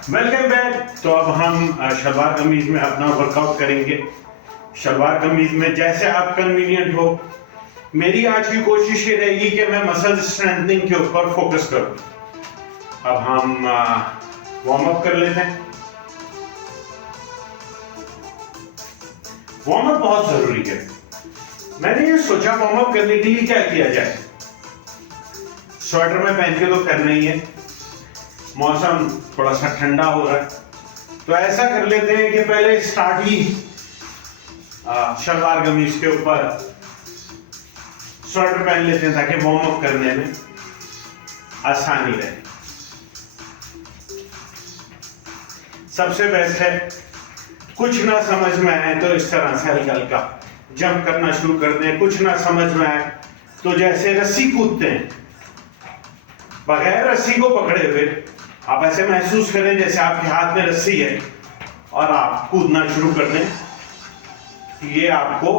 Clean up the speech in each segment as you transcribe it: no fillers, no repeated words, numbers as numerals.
Welcome back. तो अब हम शलवार कमीज में अपना वर्कआउट करेंगे। शलवार कमीज में जैसे आप कन्वीनियंट हो। मेरी आज की कोशिश ये रहेगी कि मैं मसल स्ट्रेंथनिंग के ऊपर फोकस करूं। अब हम वार्म अप कर लेते हैं। वार्म अप बहुत जरूरी है। मैंने ये सोचा वार्म अप करने के लिए क्या किया जाए। स्वेटर में पहन के तो करना ही है, मौसम थोड़ा सा ठंडा हो रहा है, तो ऐसा कर लेते हैं कि पहले स्टार्ट ही शलवार कमीज के ऊपर स्वेटर पहन लेते हैं ताकि वार्म अप करने में आसानी रहे। सबसे बेस्ट है कुछ ना समझ में आए तो इस तरह से हल्का हल्का जंप करना शुरू कर दें। कुछ ना समझ में आए तो जैसे रस्सी कूदते हैं, बगैर रस्सी को पकड़े हुए आप ऐसे महसूस करें जैसे आपके हाथ में रस्सी है और आप कूदना शुरू कर दें। ये आपको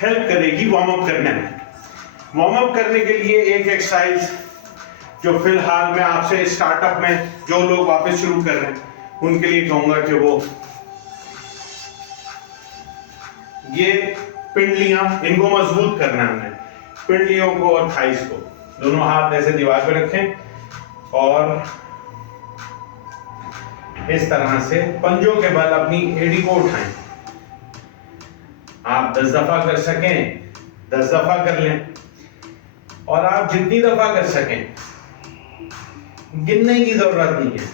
हेल्प करेगी वार्म अप करने में। वार्म अप करने के लिए एक एक्सरसाइज जो फिलहाल मैं आपसे स्टार्टअप में जो लोग वापस शुरू कर रहे हैं उनके लिए कहूंगा कि वो ये पिंडलियां, इनको मजबूत करना है हमने। पिंडलियों को और थाइस को दोनों हाथ ऐसे दीवार पे रखें और इस तरह से पंजों के बल अपनी एड़ी को उठाएं। आप 10 दफा कर सकें 10 दफा कर लें, और आप जितनी दफा कर सकें, गिनने की जरूरत नहीं है।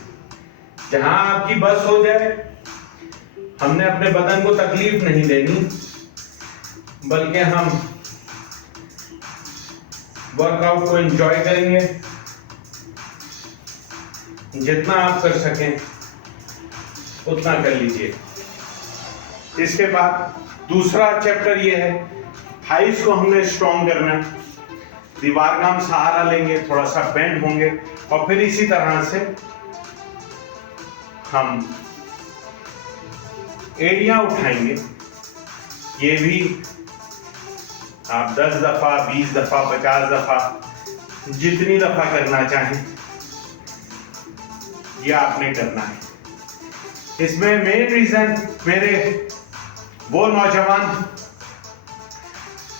जहां आपकी बस हो जाए, हमने अपने बदन को तकलीफ नहीं देनी, बल्कि हम वर्कआउट को एंजॉय करेंगे। जितना आप कर सकें उतना कर लीजिए। इसके बाद दूसरा चैप्टर ये है, थाइस को हमने स्ट्रॉन्ग करना है। दीवार का हम सहारा लेंगे, थोड़ा सा बेंड होंगे और फिर इसी तरह से हम एड़ियां उठाएंगे। ये भी आप 10 दफा 20 दफा 50 दफा जितनी दफा करना चाहें ये आपने करना है। इसमें मेन रीजन मेरे वो नौजवान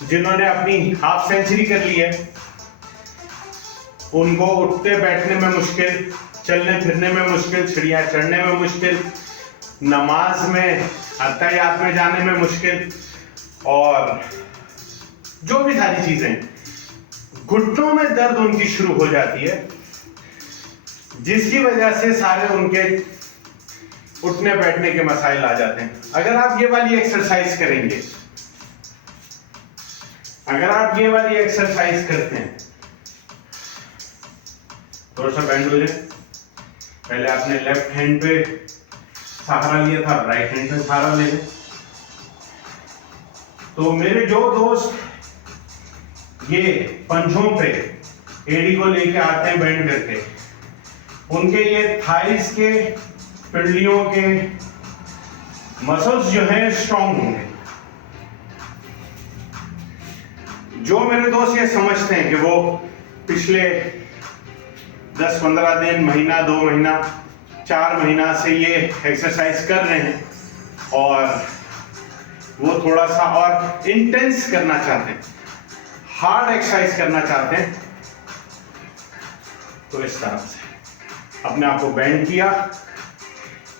जिन्होंने अपनी हाफ सेंचुरी कर ली है, उनको उठते बैठने में मुश्किल, चलने फिरने में मुश्किल, सीढ़ियां चढ़ने में मुश्किल, नमाज में अत्तहियात में जाने में मुश्किल, और जो भी सारी चीजें, घुटनों में दर्द उनकी शुरू हो जाती है, जिसकी वजह से सारे उनके उठने बैठने के मसाइल आ जाते हैं। अगर आप ये वाली एक्सरसाइज करेंगे, अगर आप ये वाली एक्सरसाइज करते हैं, थोड़ा सा बेंड हो जाए। पहले आपने लेफ्ट हैंड पे सहारा लिया था, राइट हैंड पे सहारा ले लें। तो मेरे जो दोस्त ये पंजों पे एड़ी को लेके आते हैं बेंड करके, उनके ये थाइस के पिंडलियों के मसल्स जो हैं स्ट्रॉन्ग होंगे। जो मेरे दोस्त ये समझते हैं कि वो पिछले 10-15 दिन, महीना, 2 महीना, 4 महीना से ये एक्सरसाइज कर रहे हैं और वो थोड़ा सा और इंटेंस करना चाहते हैं, हार्ड एक्सरसाइज करना चाहते हैं, तो इस तरह से अपने आप को बेंड किया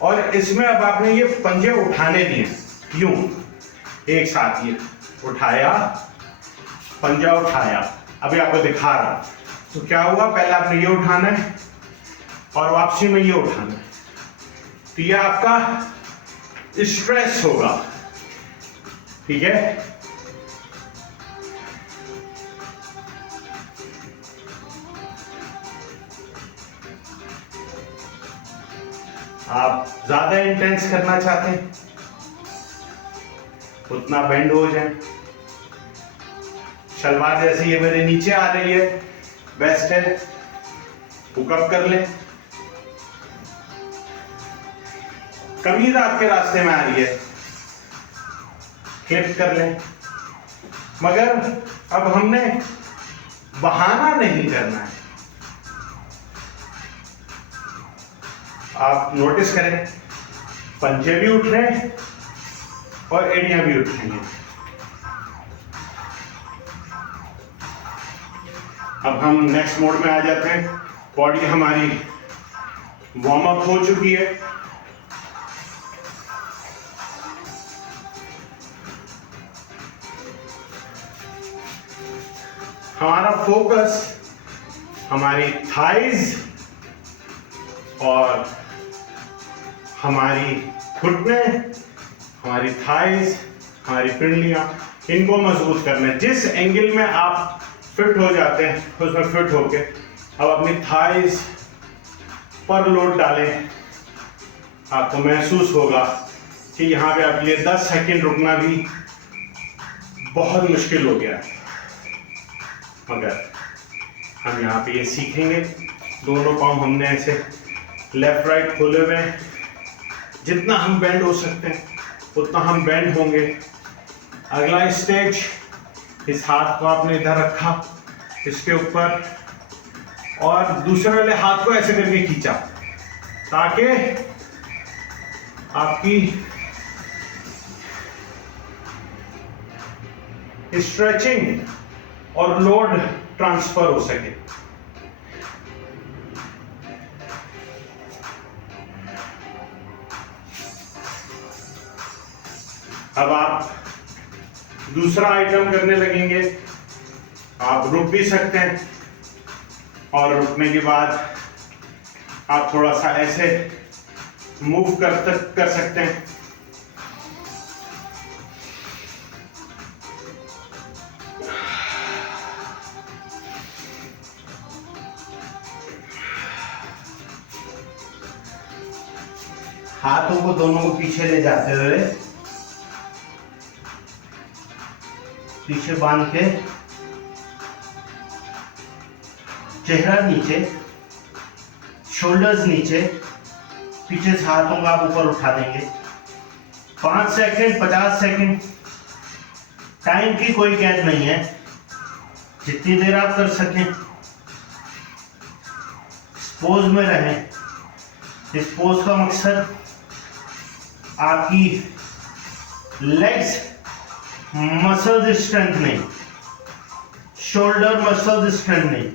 और इसमें अब आपने ये पंजे उठाने दिए। यूं एक साथ ये उठाया, पंजा उठाया, अभी आपको दिखा रहा। तो क्या हुआ, पहले आपने ये उठाना है और वापसी में ये उठाना है। तो ये आपका स्ट्रेस होगा, ठीक है। आप ज्यादा इंटेंस करना चाहते हैं, उतना बेंड हो जाए। शलवार जैसे ये मेरे नीचे आ रही है, बेस्ट है, हुकअप कर लें। कमीज आपके रास्ते में आ रही है, क्लिप कर लें। मगर अब हमने बहाना नहीं करना है। आप नोटिस करें, पंजे भी उठ रहे हैं और एड़ियां भी उठ रही हैं। अब हम नेक्स्ट मोड में आ जाते हैं। बॉडी हमारी वार्म अप हो चुकी है। हमारा फोकस हमारी थाइज और हमारी घुटने, हमारी थाइज, हमारी पिंडलियां, इनको मजबूत करना है। जिस एंगल में आप फिट हो जाते हैं उसमें फिट होके अब अपनी थाइज पर लोड डालें। आपको महसूस होगा कि यहाँ पे आपके लिए 10 सेकंड रुकना भी बहुत मुश्किल हो गया है, मगर हम यहाँ पे ये सीखेंगे। दोनों पाँव हमने ऐसे लेफ्ट राइट खोले हुए हैं। जितना हम बेंड हो सकते हैं उतना हम बेंड होंगे। अगला स्टेज, इस हाथ को आपने इधर रखा इसके ऊपर और दूसरे वाले हाथ को ऐसे करके खींचा ताकि आपकी स्ट्रेचिंग और लोड ट्रांसफर हो सके। अब आप दूसरा आइटम करने लगेंगे। आप रुक भी सकते हैं और रुकने के बाद आप थोड़ा सा ऐसे मूव कर सकते हैं। हाथों को दोनों को पीछे ले जाते हुए पीछे बांध के चेहरा नीचे, शोल्डर्स नीचे, पीछे से हाथों को आप ऊपर उठा देंगे। 5 सेकंड, 50 सेकंड, टाइम की कोई कैद नहीं है। जितनी देर आप कर सकें इस पोज में रहें। इस पोज का मकसद आपकी लेग्स मसल्स स्ट्रेंथ नहीं, शोल्डर मसल्स स्ट्रेंथ नहीं।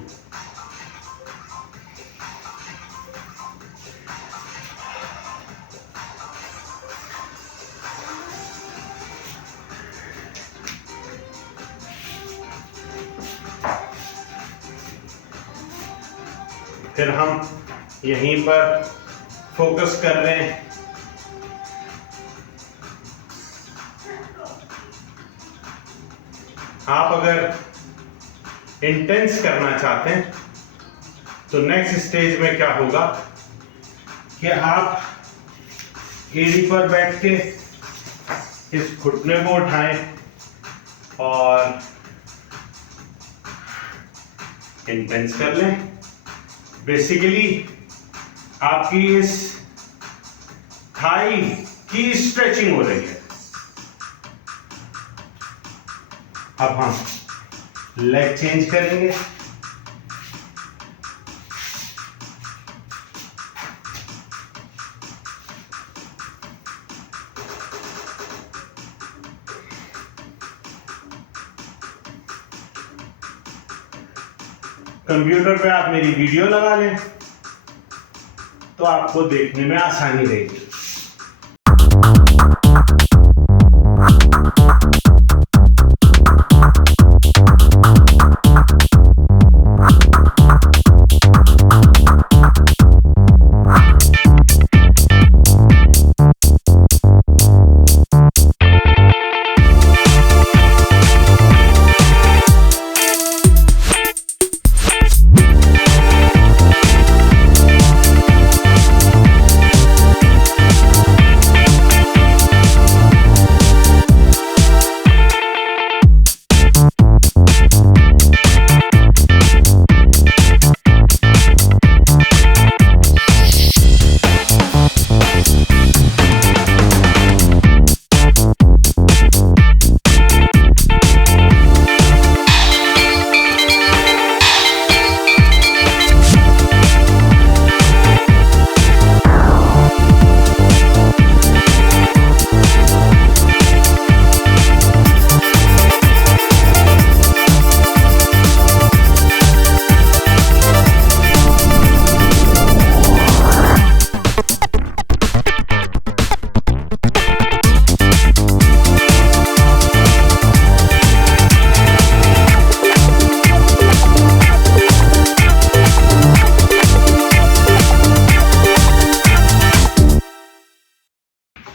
फिर हम यहीं पर फोकस कर रहे हैं। आप अगर इंटेंस करना चाहते हैं तो नेक्स्ट स्टेज में क्या होगा कि आप एड़ी पर बैठ के इस घुटने को उठाएं और इंटेंस कर लें। बेसिकली आपकी इस थाई की स्ट्रेचिंग हो रही है। अब हम लेग चेंज करेंगे। कंप्यूटर पे आप मेरी वीडियो लगा लें तो आपको देखने में आसानी रहेगी।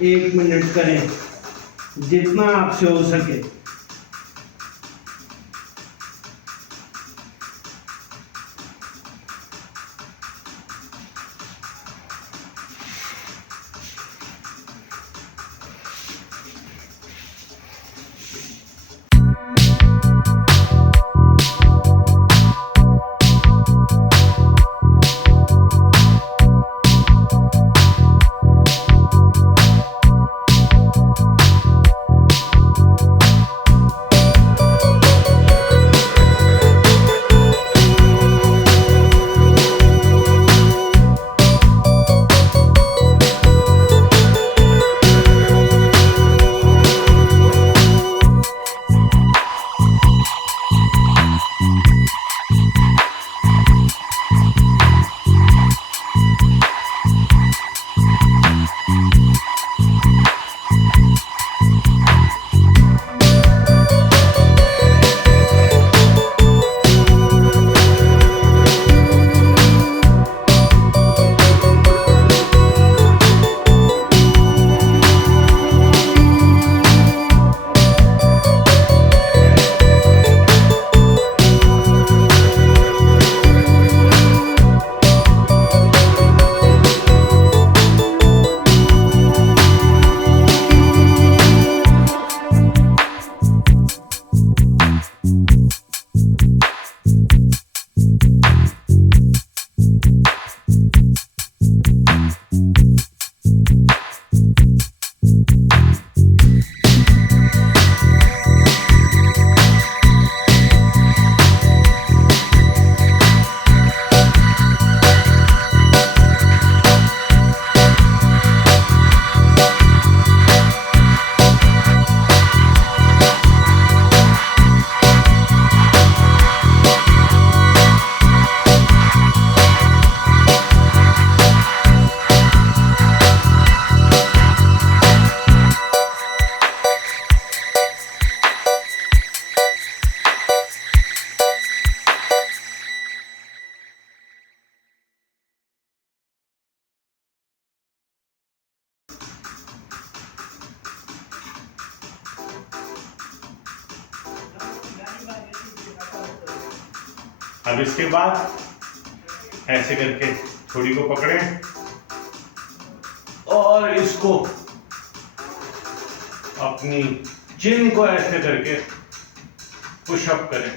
1 मिनट करें, जितना आपसे हो सके। अब इसके बाद ऐसे करके थोड़ी को पकड़ें और इसको अपनी चिन को ऐसे करके पुशअप करें।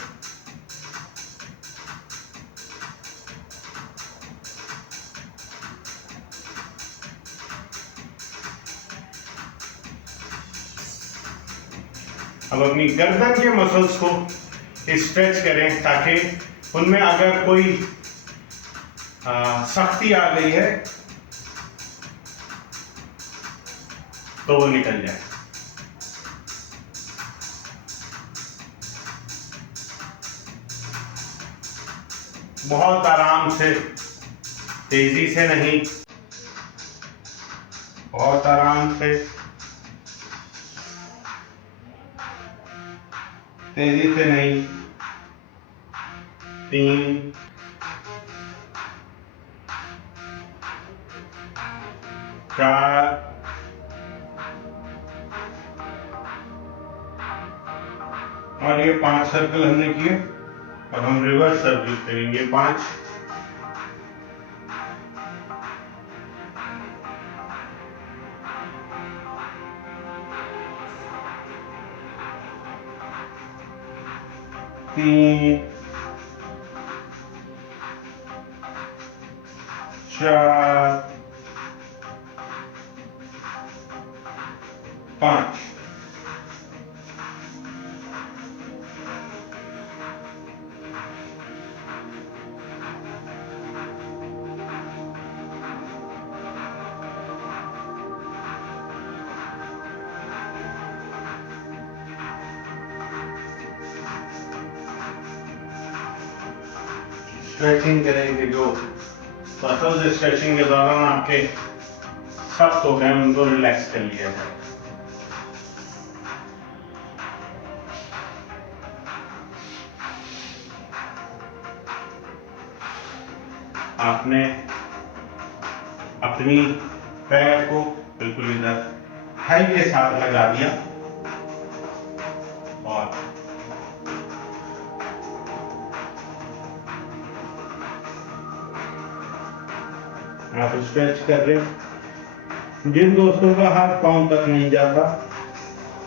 अब अपनी गर्दन के मसल्स को स्ट्रेच करें ताकि उनमें अगर कोई सख्ती आ गई है तो वो निकल जाए। बहुत आराम से, तेजी से नहीं, बहुत आराम से, तेजी से नहीं। 3 4 और ये 5 सर्कल हमने किए। अब हम रिवर्स सर्कल करेंगे 5 3 4 5 स्ट्रेचिंग करेंगे। जो मसल्स स्ट्रेचिंग के दौरान आपके सख्त हो गए उनको रिलैक्स कर लिया जाए। आपने अपनी पैर को बिल्कुल इधर थाई के साथ लगा दिया और आप स्ट्रेच कर रहे हो। जिन दोस्तों का हाथ पांव तक नहीं जाता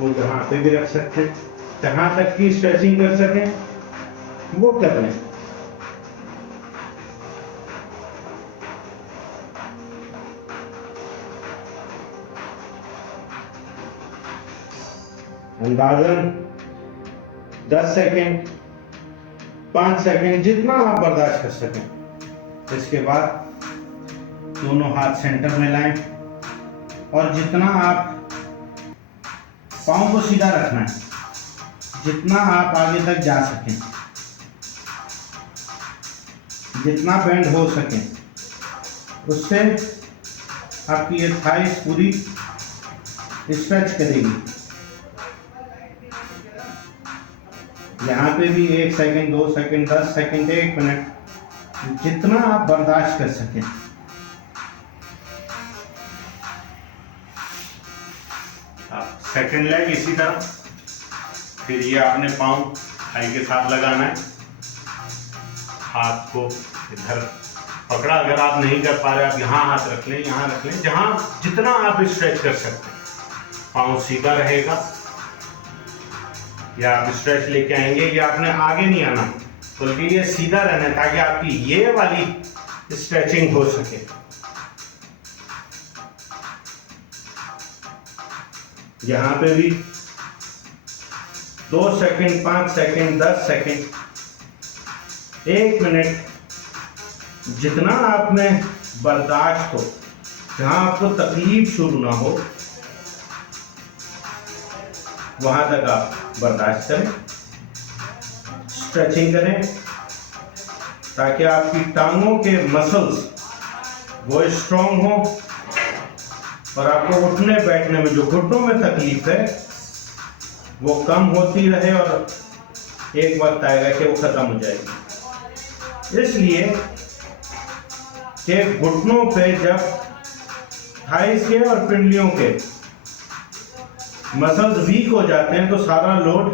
वो जहां पे भी रख सकते हैं, जहां तक की स्ट्रेचिंग कर सकें वो कर लें। अंदाजन 10 सेकेंड 5 सेकेंड जितना आप बर्दाश्त कर सकें। इसके बाद दोनों हाथ सेंटर में लाएं और जितना आप पाँव को सीधा रखना है, जितना आप आगे तक जा सकें, जितना बेंड हो सके, उससे आपकी ये थाइस पूरी स्ट्रेच करेगी। यहाँ पे भी 1 सेकेंड 2 सेकेंड 10 सेकेंड 1 मिनट, जितना आप बर्दाश्त कर सकें। सेकेंड लेग इसी तरह, फिर ये आपने पाँव थाई के साथ लगाना है, हाथ को इधर पकड़ा। अगर आप नहीं कर पा रहे आप यहाँ हाथ रख लें, यहाँ रख लें, जहाँ जितना आप स्ट्रेच कर सकते हैं। पाँव सीधा रहेगा या आप स्ट्रेच लेके आएंगे, या आपने आगे नहीं आना बल्कि ये सीधा रहना है ताकि आपकी ये वाली स्ट्रेचिंग हो सके। यहाँ पे भी 2 सेकेंड 5 सेकेंड 10 सेकेंड 1 मिनट, जितना आप में बर्दाश्त हो, जहां आपको तकलीफ शुरू ना हो वहां तक आप बर्दाश्त करें, स्ट्रेचिंग करें ताकि आपकी टांगों के मसल्स वो स्ट्रॉन्ग हो और आपको उठने बैठने में जो घुटनों में तकलीफ है वो कम होती रहे और एक वक्त आएगा कि वो खत्म हो जाएगी। इसलिए कि घुटनों पे जब थाइस के और पिंडलियों के मसल्स वीक हो जाते हैं तो सारा लोड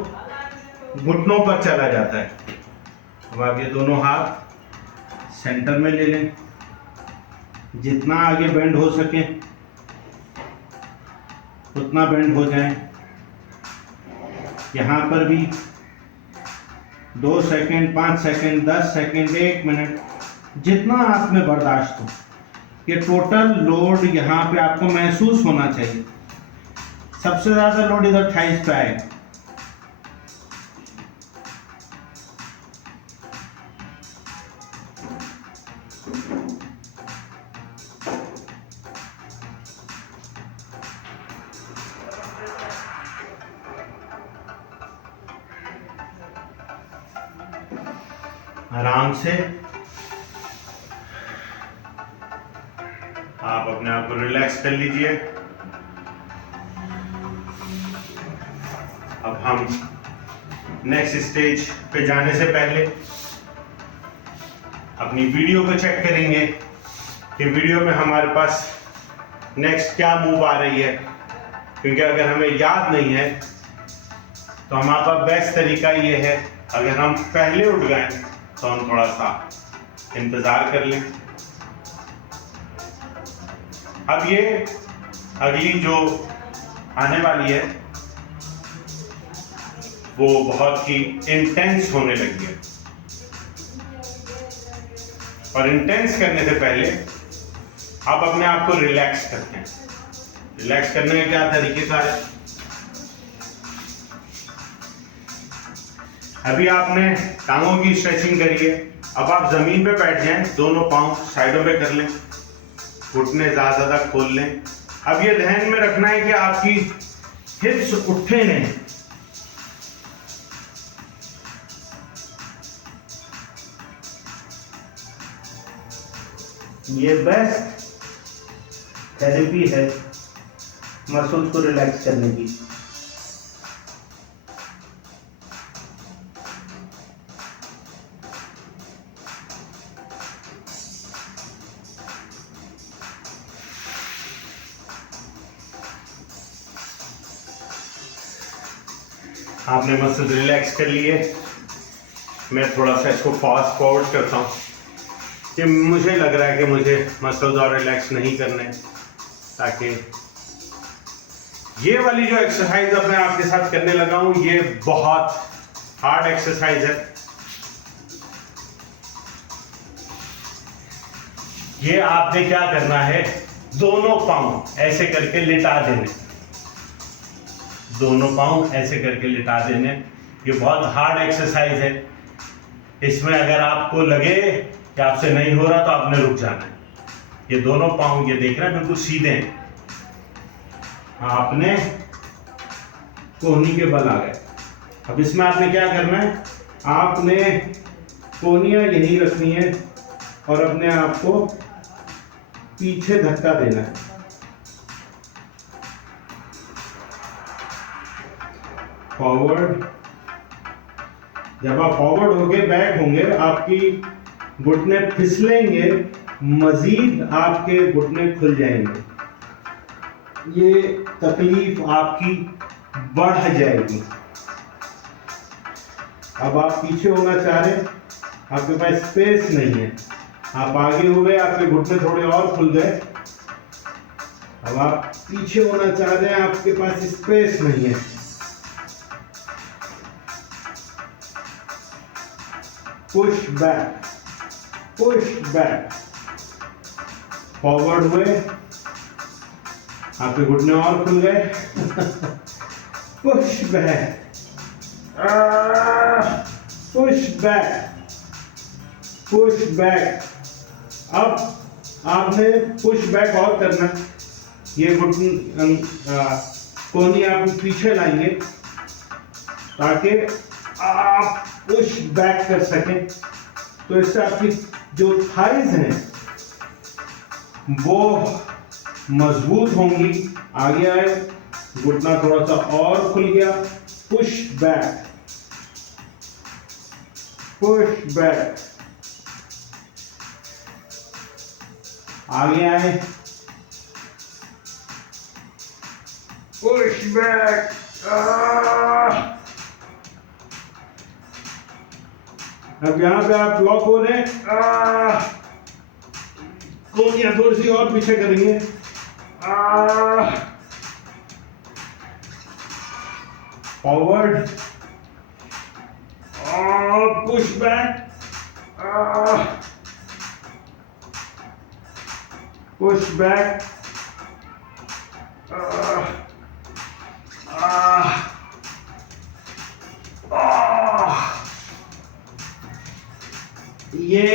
घुटनों पर चला जाता है। अब आप ये दोनों हाथ सेंटर में ले लें, जितना आगे बेंड हो सके उतना बेंड हो जाए। यहाँ पर भी 2 सेकेंड 5 सेकेंड 10 सेकेंड 1 मिनट, जितना आप में बर्दाश्त हो। ये टोटल लोड यहाँ पे आपको महसूस होना चाहिए। सबसे ज़्यादा लोड इधर थाइस पे आएगा। आराम से आप अपने आप को रिलैक्स कर लीजिए। अब हम नेक्स्ट स्टेज पे जाने से पहले अपनी वीडियो को चेक करेंगे कि वीडियो में हमारे पास नेक्स्ट क्या मूव आ रही है, क्योंकि अगर हमें याद नहीं है तो हमारे पास बेस्ट तरीका ये है, अगर हम पहले उठ गए तो हम थोड़ा सा इंतजार कर लें। अब ये अगली जो आने वाली है वो बहुत ही इंटेंस होने लगी है, और इंटेंस करने से पहले आप अपने आप को रिलैक्स करते हैं। रिलैक्स करने के क्या तरीके का है, अभी आपने टांगों की स्ट्रेचिंग करी है, अब आप जमीन पे बैठ जाएं, दोनों पांव साइडों पे कर लें, घुटने ज्यादा खोल लें। अब ये ध्यान में रखना है कि आपकी हिप्स उठे नहीं। ये बेस्ट थेरेपी है मसल्स को रिलैक्स करने की। आपने मसल रिलैक्स कर लिए। मैं थोड़ा सा इसको फास्ट फॉरवर्ड करता हूँ कि मुझे लग रहा है कि मुझे मसल्स और रिलैक्स नहीं करने, ताकि ये वाली जो एक्सरसाइज अब मैं आपके साथ करने लगा हूँ ये बहुत हार्ड एक्सरसाइज है। ये आपने क्या करना है, दोनों पाँव ऐसे करके लिटा देने, दोनों पाँव ऐसे करके लिटा देने। ये बहुत हार्ड एक्सरसाइज है। इसमें अगर आपको लगे कि आपसे नहीं हो रहा तो आपने रुक जाना है। ये दोनों पाँव ये देख रहे हैं बिल्कुल सीधे हैं, आपने कोहनी के बल आ गए। अब इसमें आपने क्या करना है, आपने कोहनियाँ यहीं रखनी है और अपने आप को पीछे धक्का देना है। फॉरवर्ड, जब आप फॉरवर्ड होके बैक होंगे आपकी घुटने फिसलेंगे, मजीद आपके घुटने खुल जाएंगे, ये तकलीफ आपकी बढ़ जाएगी। अब आप पीछे होना चाह रहे हैं, आपके पास स्पेस नहीं है, आप आगे हो गए, आपके घुटने थोड़े और खुल गए। अब आप पीछे होना चाह रहे हैं, आपके पास स्पेस नहीं है। Push back, push back, forward हुए, आपके घुटने और खुल गए। Push back, push back, push back. अब आपने पुश बैक और करना, ये घुटने कोहनी आप पीछे लाएंगे ताकि आप पुश बैक कर सकें। तो इससे आपकी जो थाइज हैं वो मजबूत होंगी। आगे आए, घुटना थोड़ा सा और खुल गया, पुश बैक, पुश बैक। आगे आए, पुश बैक। अब यहां पे आप लॉक हो रहे हैं, कोहनियां थोड़ी सी और पीछे करेंगे। Forward, push back, push back, ये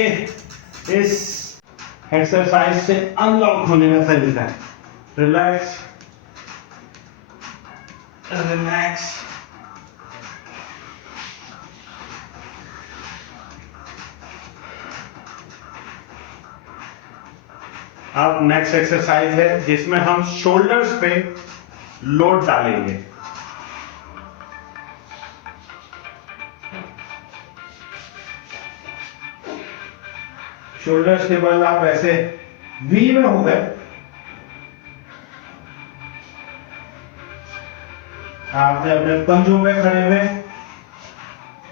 इस एक्सरसाइज से अनलॉक होने का तरीका है। रिलैक्स, रिलैक्स, अब नेक्स्ट एक्सरसाइज है जिसमें हम शोल्डर्स पे लोड डालेंगे। शोल्डर्स के बल आप ऐसे वी में हो गए, आपने अपने पंजों पे खड़े हुए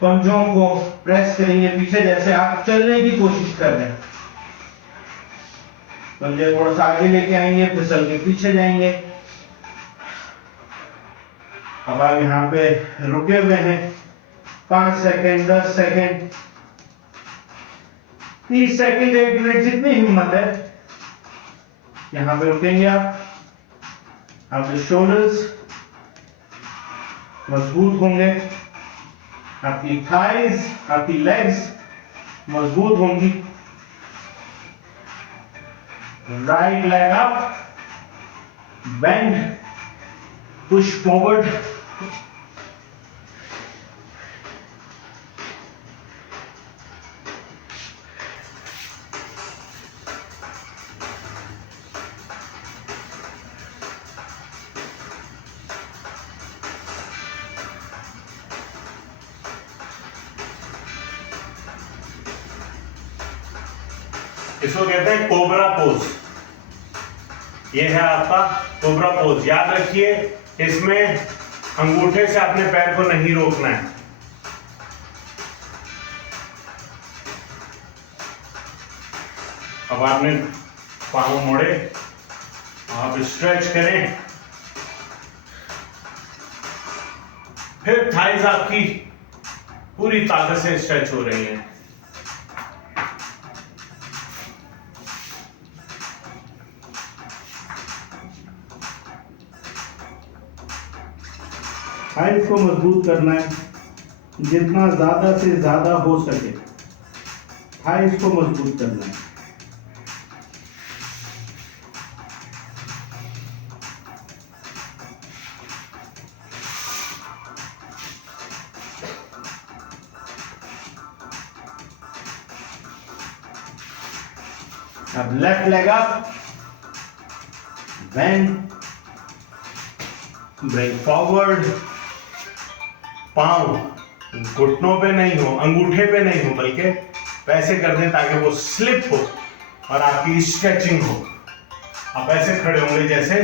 पंजों को प्रेस करेंगे पीछे, जैसे आप चलने की कोशिश कर रहे हैं। पंजे थोड़ा सा आगे लेके आएंगे, फिसल के पीछे जाएंगे। अब आप यहाँ पे रुके हुए हैं 5 सेकेंड, 10 सेकेंड, 30 सेकेंड, 1 मिनट, जितनी हिम्मत है यहाँ पे रुकेंगे आप। आपके शोल्डर्स मजबूत होंगे, आपकी थाइज, आपकी लेग्स मजबूत होंगी। Right leg up, bend, push forward. इसको कहते हैं कोबरा पोज। ये है आपका कोबरा पोज। याद रखिए, इसमें अंगूठे से अपने पैर को नहीं रोकना है। अब आपने पाँव मोड़े, आप स्ट्रेच करें, फिर थाइज आपकी पूरी ताकत से स्ट्रेच हो रही है। थाइस को मजबूत करना है, जितना ज्यादा से ज्यादा हो सके थाइस को मजबूत करना है। अब left leg up, bend, bring forward. पांव घुटनों पे नहीं हो, अंगूठे पे नहीं हो, बल्कि वैसे कर दें ताकि वो स्लिप हो और आपकी स्ट्रेचिंग हो। आप ऐसे खड़े होंगे जैसे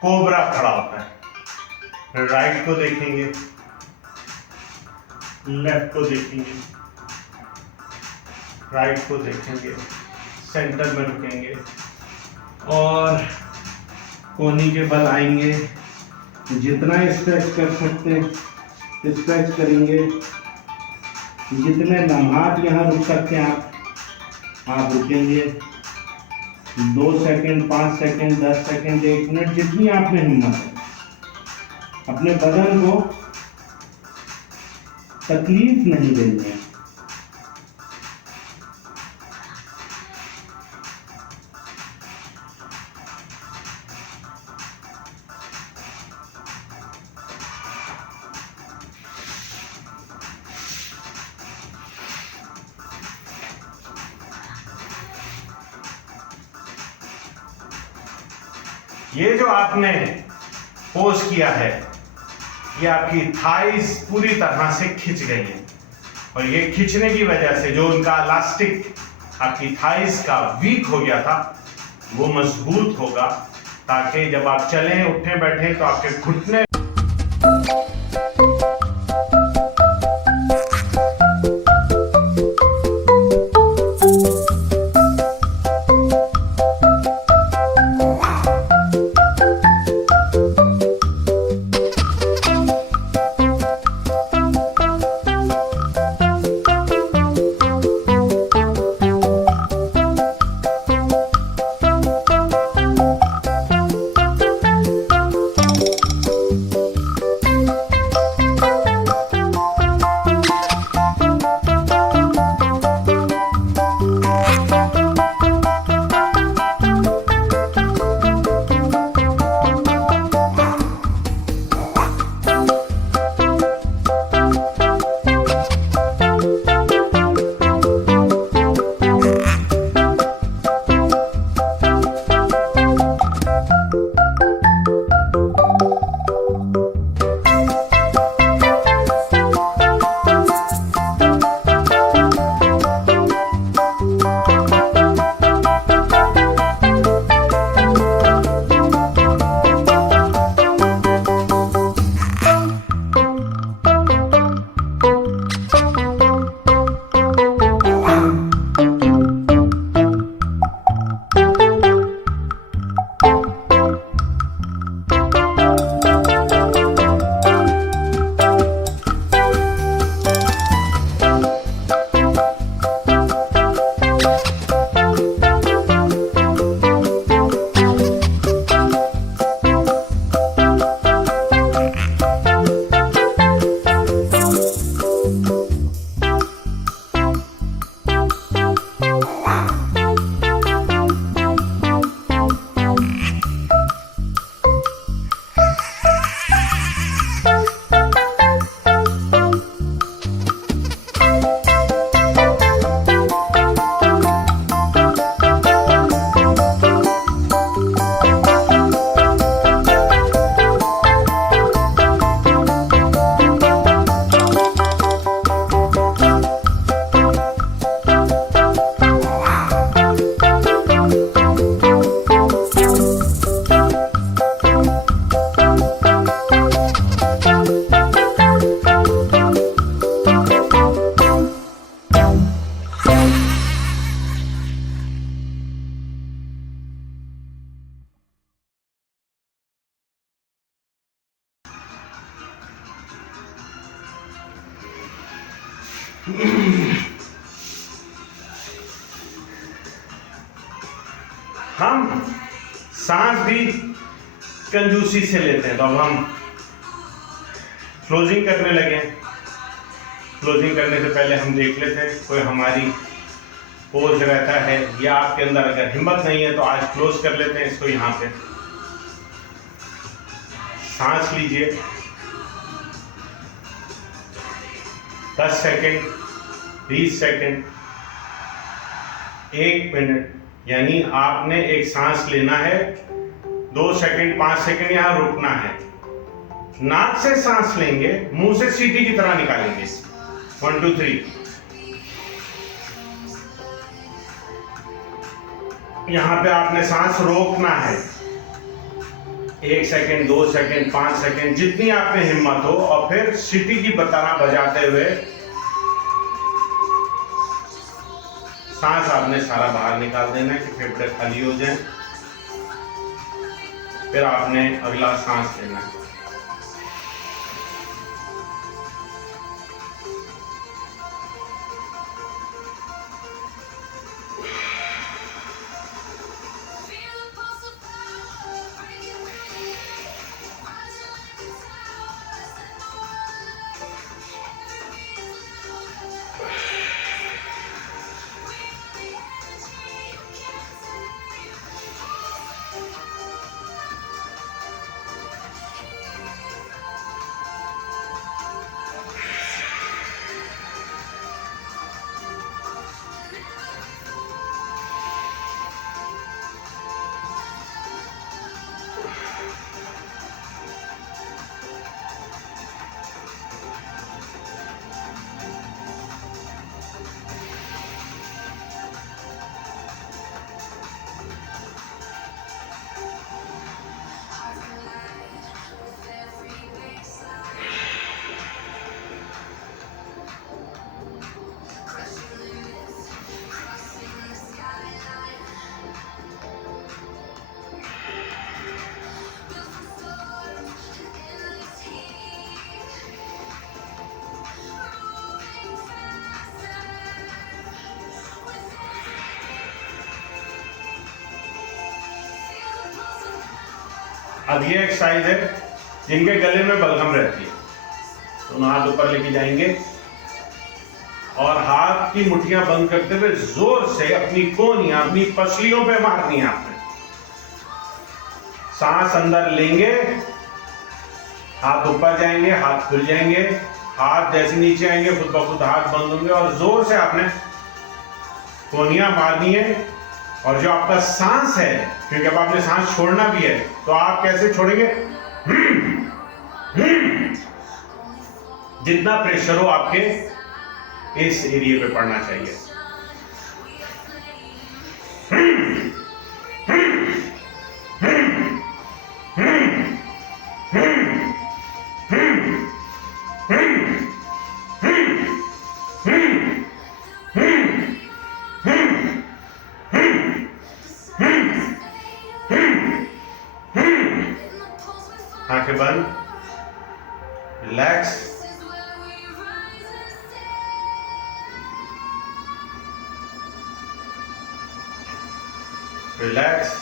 कोबरा खड़ा होता है। राइट को देखेंगे, लेफ्ट को देखेंगे, राइट को देखेंगे, सेंटर में रुकेंगे और कोहनी के बल आएंगे, जितना स्ट्रेच कर सकते स्ट्रेच करेंगे, जितने लम्हात यहाँ रुक सकते हैं आप रुकेंगे। 2 सेकंड, 5 सेकंड, 10 सेकंड, 1 मिनट, जितनी आप में हिम्मत है। अपने बदन को तकलीफ नहीं देनी है। ये जो आपने पोज किया है, ये आपकी थाइज पूरी तरह से खिंच गई है और ये खिंचने की वजह से जो उनका इलास्टिक आपकी थाइज का वीक हो गया था वो मजबूत होगा, ताकि जब आप चलें, उठें, बैठें तो आपके घुटने हम सांस भी कंजूसी से लेते हैं। तो अब हम क्लोजिंग करने लगे। क्लोजिंग करने से पहले हम देख लेते हैं कोई हमारी पोज रहता है, या आपके अंदर अगर हिम्मत नहीं है तो आज क्लोज कर लेते हैं इसको। यहाँ पे सांस लीजिए 10 सेकेंड, 20 सेकेंड, 1 मिनट, यानी आपने एक सांस लेना है, 2 सेकेंड 5 सेकेंड यहां रुकना है। नाक से सांस लेंगे, मुंह से सीटी की तरह निकालेंगे। 1 2 3। यहां पे आपने सांस रोकना है 1 सेकेंड, 2 सेकेंड, 5 सेकेंड, जितनी आप में हिम्मत हो, और फिर सीटी की तरह बजाते हुए सांस आपने सारा बाहर निकाल देना है कि फेफड़े खाली हो जाएं। फिर आपने अगला सांस लेना है। अब ये एक्सरसाइज है जिनके गले में बलगम रहती है, दोनों हाथ ऊपर लेके जाएंगे और हाथ की मुट्ठियां बंद करते हुए जोर से अपनी कोहनियां, अपनी पसलियों पे मारनी है आपने। सांस अंदर लेंगे, हाथ ऊपर जाएंगे, हाथ खुल जाएंगे, हाथ जैसे नीचे आएंगे खुद ब खुद हाथ बंद होंगे, और जोर से आपने कोहनियां मारनी है। और जो आपका सांस है, क्योंकि अब आपने सांस छोड़ना भी है, तो आप कैसे छोड़ेंगे? जितना प्रेशर हो आपके इस एरिया पे पड़ना चाहिए। आंखें बंद, रिलैक्स। रिलैक्स।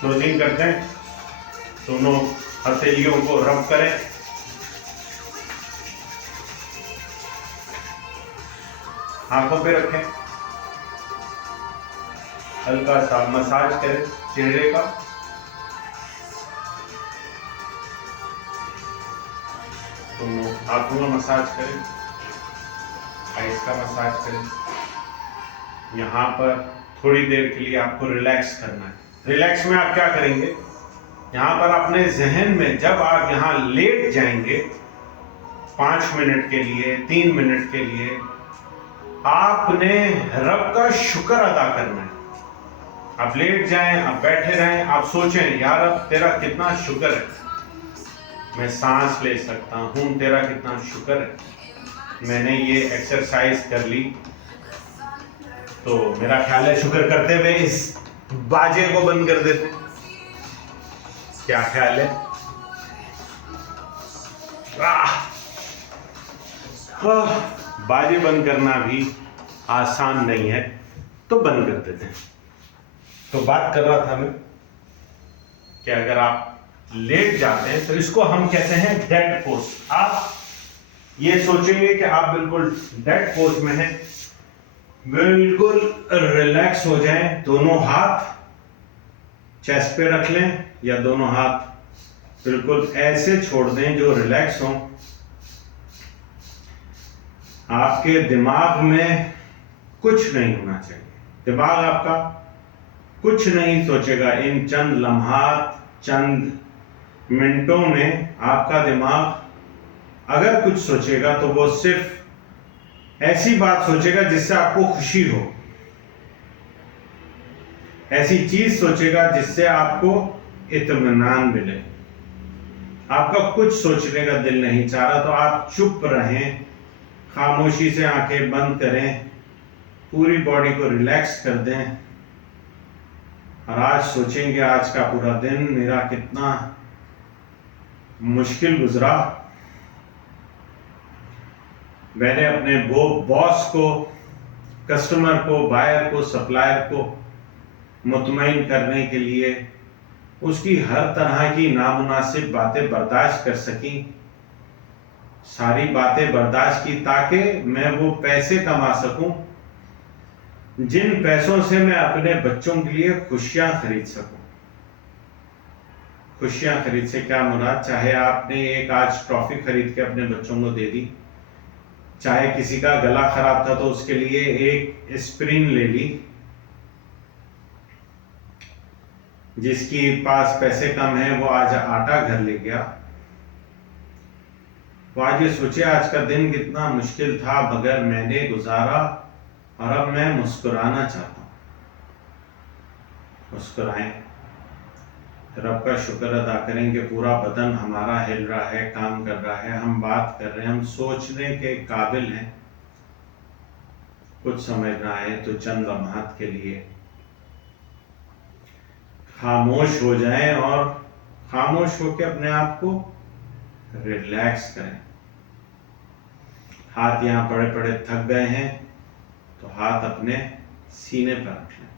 क्लोजिंग करते हैं, दोनों हथेलियों को रब करें। आंखों पे रखें, हल्का सा मसाज करें चेहरे का। दोनों हाथों का मसाज करें, आइस का मसाज करें। यहाँ पर थोड़ी देर के लिए आपको रिलैक्स करना है। रिलैक्स में आप क्या करेंगे? यहाँ पर अपने जहन में जब आप यहाँ लेट जाएंगे 5 मिनट के लिए, 3 मिनट के लिए, आपने रब का शुक्र अदा करना है। आप लेट जाएं, आप बैठे रहें, आप सोचें, यार अब तेरा कितना शुक्र है, मैं सांस ले सकता हूं, तेरा कितना शुक्र है, मैंने ये एक्सरसाइज कर ली। तो मेरा ख्याल है शुक्र करते हुए इस बाजे को बंद कर देते। क्या ख्याल है? बाजी बंद करना भी आसान नहीं है, तो बंद कर देते हैं। तो बात कर रहा था मैं कि अगर आप लेट जाते हैं तो इसको हम कहते हैं डेड पोज। आप ये सोचेंगे कि आप बिल्कुल डेड पोज में हैं, बिल्कुल रिलैक्स हो जाएं, दोनों हाथ चेस्ट पे रख लें या दोनों हाथ बिल्कुल ऐसे छोड़ दें जो रिलैक्स हों। आपके दिमाग में कुछ नहीं होना चाहिए, दिमाग आपका कुछ नहीं सोचेगा। इन चंद लम्हात, चंद मिनटों में आपका दिमाग अगर कुछ सोचेगा तो वो सिर्फ ऐसी बात सोचेगा जिससे आपको खुशी हो, ऐसी चीज सोचेगा जिससे आपको इत्मीनान मिले। आपका कुछ सोचने का दिल नहीं चाह रहा तो आप चुप रहें, खामोशी से आंखें बंद करें, पूरी बॉडी को रिलैक्स कर दें और आज सोचेंगे आज का पूरा दिन मेरा कितना मुश्किल गुजरा। मैंने अपने वो बॉस को, कस्टमर को, बायर को, सप्लायर को मुतमईन करने के लिए उसकी हर तरह की नामुनासिब बातें बर्दाश्त कर सकी, सारी बातें बर्दाश्त की ताकि मैं वो पैसे कमा सकूं जिन पैसों से मैं अपने बच्चों के लिए खुशियां खरीद सकूं। खुशियां खरीद से क्या मुराद, चाहे आपने एक आज ट्रॉफी खरीद के अपने बच्चों को दे दी, चाहे किसी का गला खराब था तो उसके लिए एक एस्पिरिन ले ली, जिसकी पास पैसे कम है वो आज आटा घर ले गया। तो आज ये सोचे आज का दिन कितना मुश्किल था मगर मैंने गुजारा और अब मैं मुस्कुराना चाहता हूं। मुस्कुराएं, रब का शुक्र अदा करें कि पूरा बदन हमारा हिल रहा है, काम कर रहा है, हम बात कर रहे हैं, हम सोचने के काबिल हैं। कुछ समझ ना आए तो चंद लम्हात के लिए खामोश हो जाएं और खामोश होकर अपने आप को रिलैक्स करें। हाथ यहाँ पड़े पड़े थक गए हैं तो हाथ अपने सीने पर रख लें।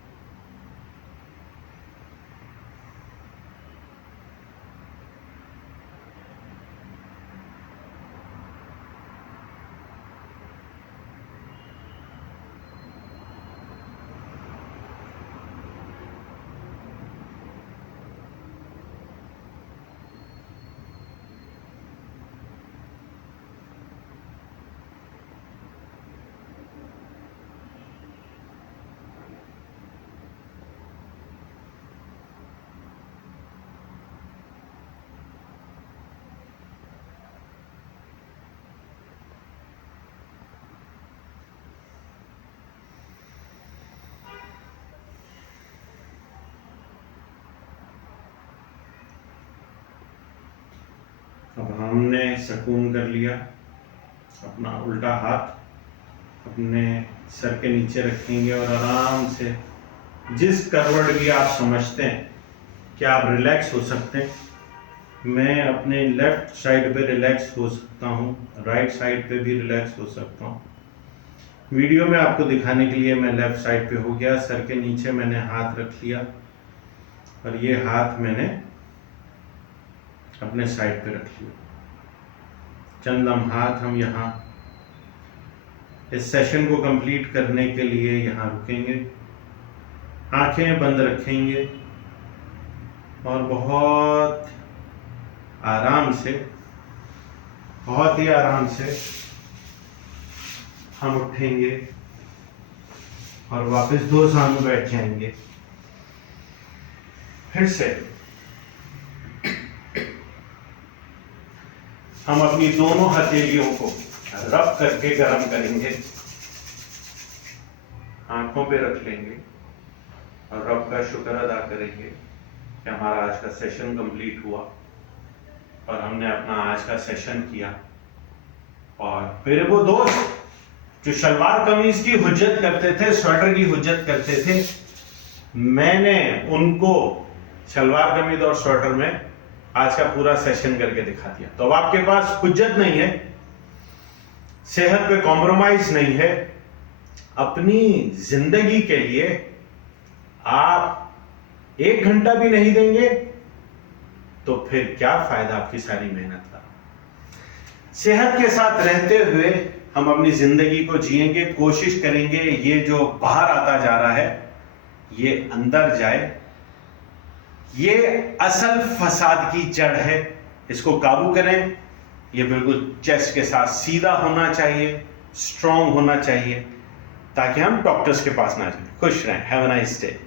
अब हमने सुकून कर लिया। अपना उल्टा हाथ अपने सर के नीचे रखेंगे और आराम से जिस करवट भी आप समझते हैं कि आप रिलैक्स हो सकते हैं, मैं अपने लेफ्ट साइड पे रिलैक्स हो सकता हूँ, राइट साइड पे भी रिलैक्स हो सकता हूँ। वीडियो में आपको दिखाने के लिए मैं लेफ्ट साइड पे हो गया, सर के नीचे मैंने हाथ रख लिया और ये हाथ मैंने अपने साइड पे रख लिया। चंद लम्हात हम यहाँ इस सेशन को कंप्लीट करने के लिए यहाँ रुकेंगे, आंखें बंद रखेंगे और बहुत आराम से, बहुत ही आराम से हम उठेंगे और वापस दो सामने बैठ जाएंगे। फिर से हम अपनी दोनों हथेलियों को रब करके गर्म करेंगे, आंखों पे रख लेंगे और रब का शुक्र अदा करेंगे कि हमारा आज का सेशन कंप्लीट हुआ और हमने अपना आज का सेशन किया। और फिर वो दोस्त जो शलवार कमीज की हुज्जत करते थे, स्वेटर की हुज्जत करते थे, मैंने उनको शलवार कमीज और स्वेटर में आज का पूरा सेशन करके दिखा दिया। तो अब आपके पास हुज्जत नहीं है, सेहत पे कॉम्प्रोमाइज नहीं है, अपनी जिंदगी के लिए आप 1 घंटा भी नहीं देंगे तो फिर क्या फायदा आपकी सारी मेहनत का। सेहत के साथ रहते हुए हम अपनी जिंदगी को जिएंगे, कोशिश करेंगे ये जो बाहर आता जा रहा है ये अंदर जाए। ये असल फसाद की जड़ है, इसको काबू करें। ये बिल्कुल चेस्ट के साथ सीधा होना चाहिए, स्ट्रांग होना चाहिए, ताकि हम डॉक्टर्स के पास ना जाएं। खुश रहें। Have a nice day.